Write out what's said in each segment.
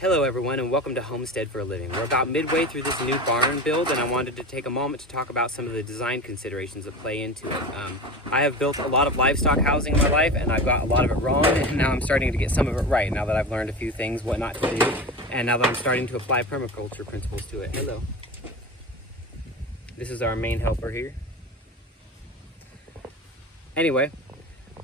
Hello everyone and welcome to Homestead for a Living. We're about midway through this new barn build and I wanted to take a moment to talk about some of the design considerations that play into it. I have built a lot of livestock housing in my life and I've got a lot of it wrong, and now I'm starting to get some of it right now that I've learned a few things, what not to do, and now that I'm starting to apply permaculture principles to it. Hello. This is our main helper here. Anyway,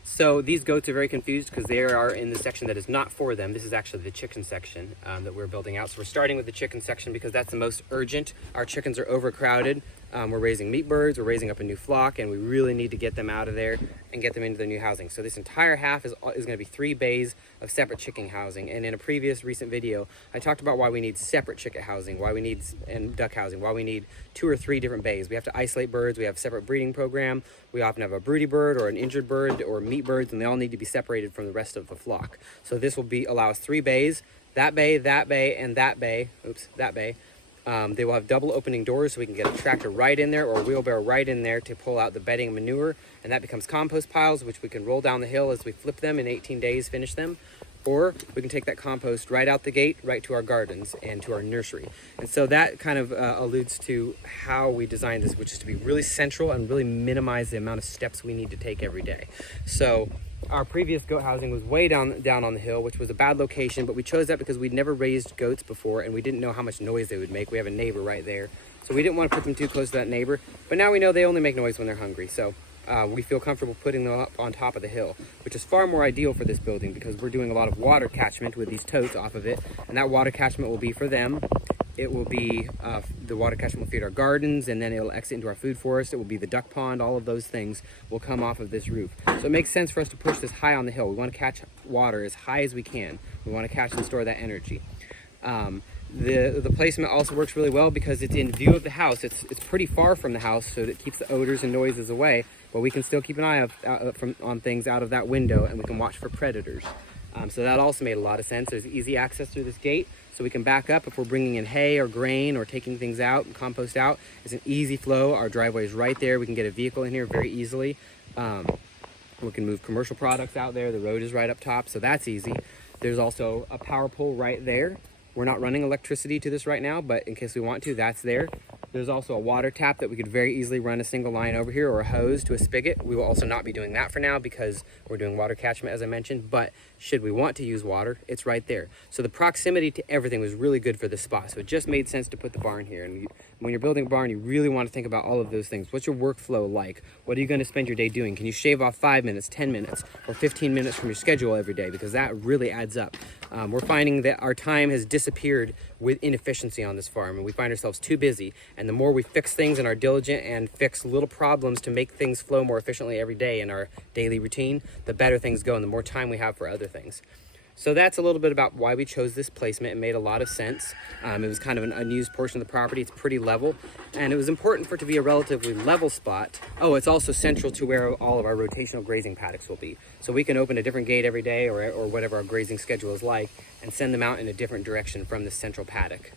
so these goats are very confused because they are in the section that is not for them. This is actually the chicken section that we're building out. So we're starting with the chicken section because that's the most urgent. Our chickens are overcrowded. We're raising meat birds, we're raising up a new flock, and we really need to get them out of there and get them into their new housing. So this entire half is going to be 3 bays of separate chicken housing. And in a previous recent video, I talked about why we need separate chicken housing, why we need, and duck housing, why we need 2 or 3 different bays. We have to isolate birds, we have a separate breeding program, we often have a broody bird or an injured bird or meat birds, and they all need to be separated from the rest of the flock. So this will allow us 3 bays, that bay, and that bay, that bay. They will have double opening doors so we can get a tractor right in there or a wheelbarrow right in there to pull out the bedding and manure, and that becomes compost piles which we can roll down the hill as we flip them in 18 days, finish them. Or we can take that compost right out the gate, right to our gardens and to our nursery. And so that kind of alludes to how we designed this, which is to be really central and really minimize the amount of steps we need to take every day. So our previous goat housing was way down on the hill, which was a bad location, but we chose that because we'd never raised goats before and we didn't know how much noise they would make. We have a neighbor right there, so we didn't want to put them too close to that neighbor, but now we know they only make noise when they're hungry. So we feel comfortable putting them up on top of the hill, which is far more ideal for this building because we're doing a lot of water catchment with these totes off of it, and that water catchment will be for them. It will be, the water catchment will feed our gardens, and then it'll exit into our food forest. It will be the duck pond. All of those things will come off of this roof. So it makes sense for us to push this high on the hill. We want to catch water as high as we can. We want to catch and store that energy. The placement also works really well because it's in view of the house. It's pretty far from the house, so that it keeps the odors and noises away, but we can still keep an eye on things out of that window, and we can watch for predators. So that also made a lot of sense. There's easy access through this gate, so we can back up if we're bringing in hay or grain or taking things out and compost out. It's an easy flow. Our driveway is right there. We can get a vehicle in here very easily. We can move commercial products out there. The road is right up top, so that's easy. There's also a power pole right there. We're not running electricity to this right now, but in case we want to, that's there. There's also a water tap that we could very easily run a single line over here, or a hose to a spigot. We will also not be doing that for now because we're doing water catchment, as I mentioned, but should we want to use water, it's right there. So the proximity to everything was really good for this spot, so it just made sense to put the barn here. And when you're building a barn, you really want to think about all of those things. What's your workflow like? What are you going to spend your day doing? Can you shave off 5 minutes, 10 minutes, or 15 minutes from your schedule every day? Because that really adds up. We're finding that our time has disappeared with inefficiency on this farm, and we find ourselves too busy. And the more we fix things and are diligent and fix little problems to make things flow more efficiently every day in our daily routine, the better things go and the more time we have for other things. So that's a little bit about why we chose this placement. It made a lot of sense. It was kind of an unused portion of the property. It's pretty level, and it was important for it to be a relatively level spot. Oh, it's also central to where all of our rotational grazing paddocks will be. So we can open a different gate every day or whatever our grazing schedule is like and send them out in a different direction from this central paddock.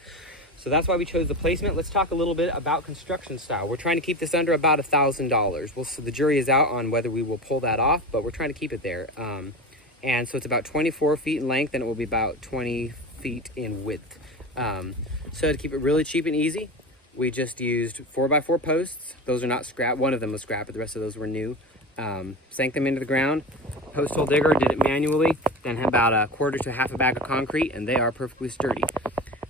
So that's why we chose the placement. Let's talk a little bit about construction style. We're trying to keep this under about $1,000. So the jury is out on whether we will pull that off, but we're trying to keep it there. And so it's about 24 feet in length, and it will be about 20 feet in width. So to keep it really cheap and easy, we just used 4x4 posts. Those are not scrap. One of them was scrap, but the rest of those were new. Sank them into the ground. Post hole digger did it manually, then about a quarter to half a bag of concrete, and they are perfectly sturdy.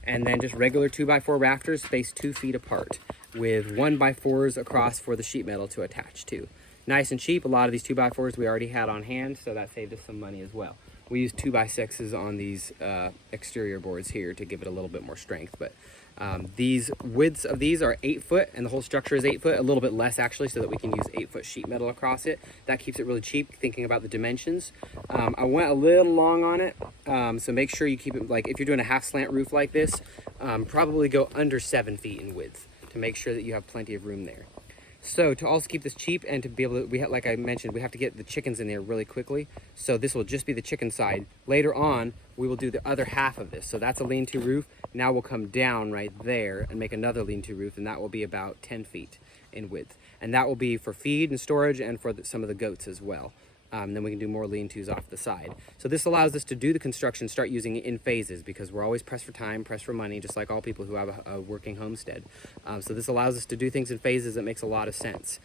And then just regular 2x4 rafters spaced 2 feet apart with 1x4s across for the sheet metal to attach to. Nice and cheap. A lot of these 2x4s we already had on hand, so that saved us some money as well. We used 2x6s on these exterior boards here to give it a little bit more strength, but these widths of these are 8 foot, and the whole structure is 8 foot, a little bit less actually, so that we can use 8-foot sheet metal across it. That keeps it really cheap, thinking about the dimensions. I went a little long on it, so make sure you keep it, like if you're doing a half slant roof like this, probably go under 7 feet in width to make sure that you have plenty of room there. So to also keep this cheap and to be able to, like I mentioned, we have to get the chickens in there really quickly. So this will just be the chicken side. Later on, we will do the other half of this. So that's a lean-to roof. Now we'll come down right there and make another lean-to roof, and that will be about 10 feet in width. And that will be for feed and storage and for some of the goats as well. Then we can do more lean-tos off the side. So this allows us to do the construction, start using it in phases, because we're always pressed for time, pressed for money, just like all people who have a working homestead. So this allows us to do things in phases. That makes a lot of sense.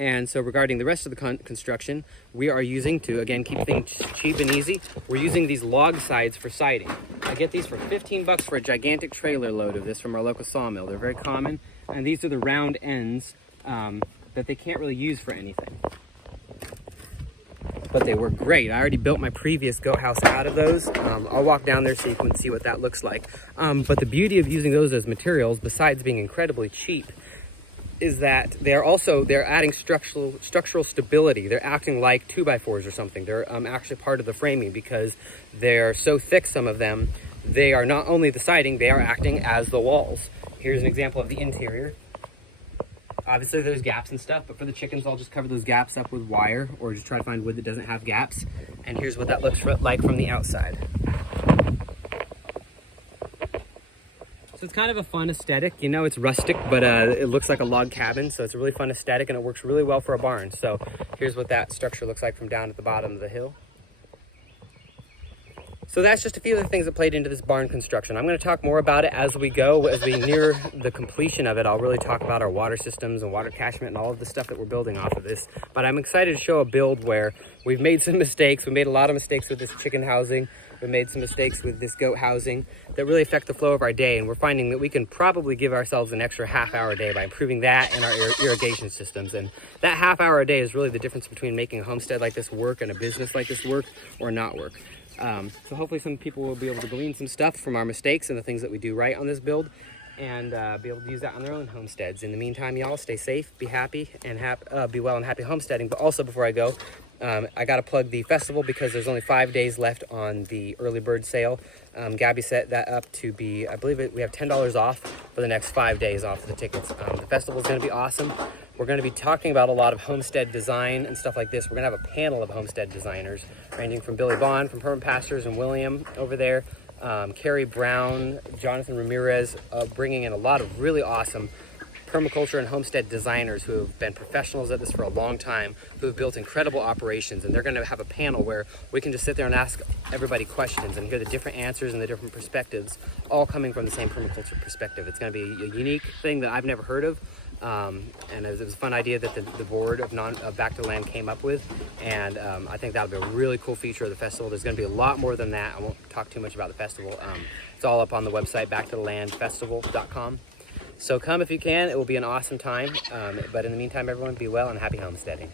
And so regarding the rest of the construction, we are using, to again keep things cheap and easy, we're using these log sides for siding. I get these for 15 bucks for a gigantic trailer load of this from our local sawmill. They're very common, and these are the round ends that they can't really use for anything. But they work great. I already built my previous goat house out of those. I'll walk down there so you can see what that looks like. But the beauty of using those as materials, besides being incredibly cheap, is that they're adding structural stability. They're acting like 2x4s or something. They're actually part of the framing because they're so thick, some of them. They are not only the siding, they are acting as the walls. Here's an example of the interior. Obviously there's gaps and stuff, but for the chickens, I'll just cover those gaps up with wire or just try to find wood that doesn't have gaps. And here's what that looks like from the outside. So it's kind of a fun aesthetic. You know, it's rustic, but it looks like a log cabin. So it's a really fun aesthetic and it works really well for a barn. So here's what that structure looks like from down at the bottom of the hill. So that's just a few of the things that played into this barn construction. I'm going to talk more about it as we go. As we near the completion of it, I'll really talk about our water systems and water catchment and all of the stuff that we're building off of this. But I'm excited to show a build where we've made some mistakes. We made a lot of mistakes with this chicken housing. We made some mistakes with this goat housing that really affect the flow of our day. And we're finding that we can probably give ourselves an extra half-hour a day by improving that and our irrigation systems. And that half-hour a day is really the difference between making a homestead like this work and a business like this work or not work. So hopefully some people will be able to glean some stuff from our mistakes and the things that we do right on this build and be able to use that on their own homesteads. In the meantime, y'all stay safe, be happy, and be well and happy homesteading. But also before I go, I got to plug the festival because there's only 5 days left on the early bird sale. Gabby set that up to be, I believe we have $10 off for the next 5 days off of the tickets. The festival is going to be awesome. We're going to be talking about a lot of homestead design and stuff like this. We're going to have a panel of homestead designers ranging from Billy Bond from Permanent Pastures and William over there, Carrie Brown, Jonathan Ramirez, bringing in a lot of really awesome permaculture and homestead designers who have been professionals at this for a long time, who have built incredible operations. And they're going to have a panel where we can just sit there and ask everybody questions and hear the different answers and the different perspectives, all coming from the same permaculture perspective. It's going to be a unique thing that I've never heard of. And it was a fun idea that the board of Back to the Land came up with, and I think that'll be a really cool feature of the festival. There's going to be a lot more than that. I won't talk too much about the festival. It's all up on the website, backtothelandfestival.com. So come if you can. It will be an awesome time. But in the meantime, everyone, be well and happy homesteading.